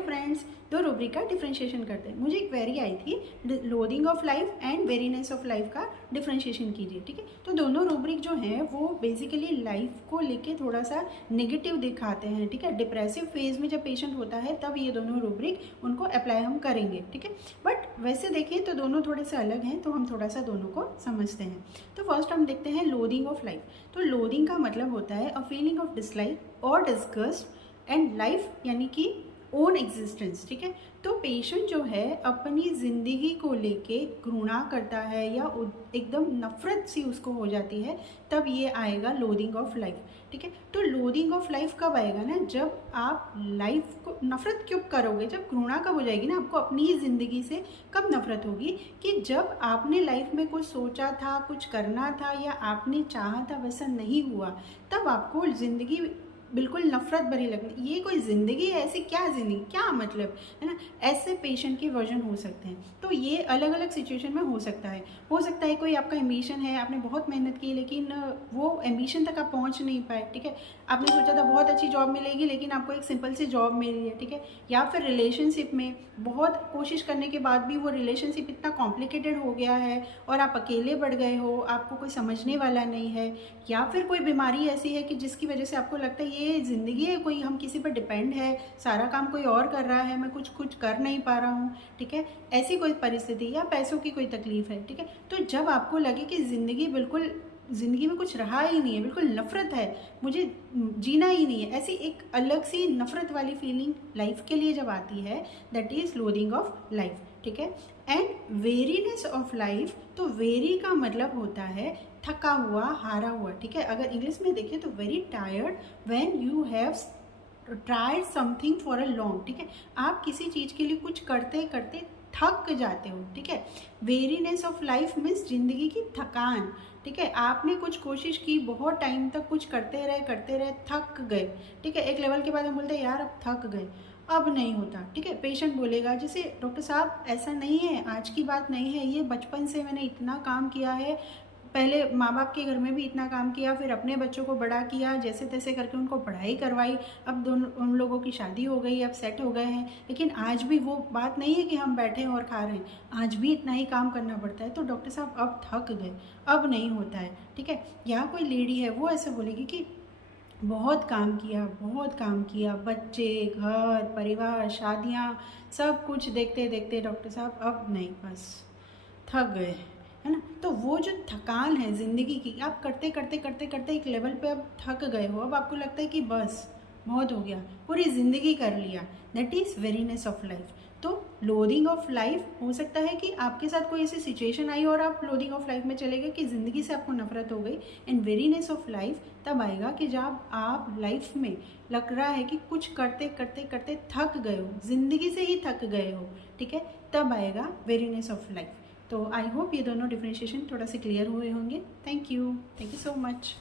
Hello friends, दो rubric का differentiation करते हैं। मुझे एक क्वेरी आई थी, loading of life and weariness of life का डिफरेंशिएशन कीजिए। ठीक है, तो दोनों रूब्रिक जो हैं वो बेसिकली लाइफ को लेके थोड़ा सा नेगेटिव दिखाते हैं। ठीक है, डिप्रेसिव फेज में जब पेशेंट होता है तब ये दोनों रूब्रिक उनको अप्लाई हम करेंगे। ठीक है, बट वैसे देखें तो दोनों थोड़े से अलग हैं, तो हम थोड़ा सा दोनों को समझते हैं। तो फर्स्ट हम देखते हैं लोडिंग ऑफ लाइफ। तो लोडिंग का मतलब होता है अ फीलिंग ऑफ डिसलाइक और डिस्गस्ट एंड लाइफ यानी कि ओन एग्जिस्टेंस। ठीक है, तो पेशेंट जो है अपनी ज़िंदगी को लेके घृणा करता है या एकदम नफरत सी उसको हो जाती है, तब ये आएगा लोडिंग ऑफ लाइफ। ठीक है, तो लोडिंग ऑफ लाइफ कब आएगा ना, जब आप लाइफ को नफरत क्यों करोगे, जब घृणा कब हो जाएगी ना आपको अपनी ही ज़िंदगी से, कब नफरत होगी कि जब आपने लाइफ में कुछ सोचा था, कुछ करना था या आपने चाहा था वैसा नहीं हुआ, तब आपको ज़िंदगी बिल्कुल नफरत भरी लगनी। ये कोई ज़िंदगी है? ऐसी क्या ज़िंदगी, क्या मतलब है ना। ऐसे पेशेंट के वर्जन हो सकते हैं। तो ये अलग अलग सिचुएशन में हो सकता है कोई आपका एम्बिशन है, आपने बहुत मेहनत की लेकिन वो एम्बिशन तक आप पहुंच नहीं पाए। ठीक है, आपने सोचा था बहुत अच्छी जॉब मिलेगी लेकिन आपको एक सिंपल सी जॉब मिली है। ठीक है, या फिर रिलेशनशिप में बहुत कोशिश करने के बाद भी वो रिलेशनशिप इतना कॉम्प्लिकेटेड हो गया है और आप अकेले बढ़ गए हो, आपको कोई समझने वाला नहीं है। या फिर कोई बीमारी ऐसी है कि जिसकी वजह से आपको लगता है ये ज़िंदगी है, कोई हम किसी पर डिपेंड है, सारा काम कोई और कर रहा है, मैं कुछ कर नहीं पा रहा हूँ। ठीक है, ऐसी कोई परिस्थिति या पैसों की कोई तकलीफ है। ठीक है, तो जब आपको लगे कि ज़िंदगी में कुछ रहा ही नहीं है, बिल्कुल नफ़रत है, मुझे जीना ही नहीं है, ऐसी एक अलग सी नफ़रत वाली फीलिंग लाइफ के लिए जब आती है, that is loading of life. ठीक है, एंड वेरीनेस ऑफ लाइफ, तो वेरी का मतलब होता है थका हुआ, हारा हुआ। ठीक है, अगर इंग्लिश में देखें तो very tired when you have tried something for a long. ठीक है, आप किसी चीज़ के लिए कुछ करते करते थक जाते हो। ठीक है, वेरीनेस ऑफ लाइफ मीन्स जिंदगी की थकान। ठीक है, आपने कुछ कोशिश की, बहुत टाइम तक कुछ करते रहे थक गए। ठीक है, एक लेवल के बाद हम बोलते हैं यार अब थक गए, अब नहीं होता। ठीक है, पेशेंट बोलेगा जैसे डॉक्टर साहब ऐसा नहीं है, आज की बात नहीं है, ये बचपन से मैंने इतना काम किया है, पहले माँ बाप के घर में भी इतना काम किया, फिर अपने बच्चों को बड़ा किया, जैसे तैसे करके उनको पढ़ाई करवाई, अब दोनों उन लोगों की शादी हो गई, अब सेट हो गए हैं, लेकिन आज भी वो बात नहीं है कि हम बैठे हैं और खा रहे हैं, आज भी इतना ही काम करना पड़ता है। तो डॉक्टर साहब अब थक गए, अब नहीं होता है। ठीक है, या कोई लेडी है वो ऐसे बोलेगी कि बहुत काम किया, बच्चे, घर, परिवार, शादियाँ, सब कुछ देखते देखते डॉक्टर साहब अब नहीं, बस थक गए, है ना। तो वो जो थकान है ज़िंदगी की, आप करते करते एक लेवल पे अब थक गए हो, अब आपको लगता है कि बस बहुत हो गया, पूरी ज़िंदगी कर लिया, that is weariness of life. तो लोडिंग ऑफ लाइफ हो सकता है कि आपके साथ कोई ऐसी सिचुएशन आई और आप लोडिंग ऑफ लाइफ में चले गए कि ज़िंदगी से आपको नफरत हो गई। एंड वेरीनेस ऑफ लाइफ तब आएगा कि जब आप लाइफ में लग रहा है कि कुछ करते करते थक गए हो, ज़िंदगी से ही थक गए हो। ठीक है, तब आएगा वेरीनेस ऑफ लाइफ। तो आई होप ये दोनों डिफरेंशिएशन थोड़ा से क्लियर हुए होंगे। Thank you so much.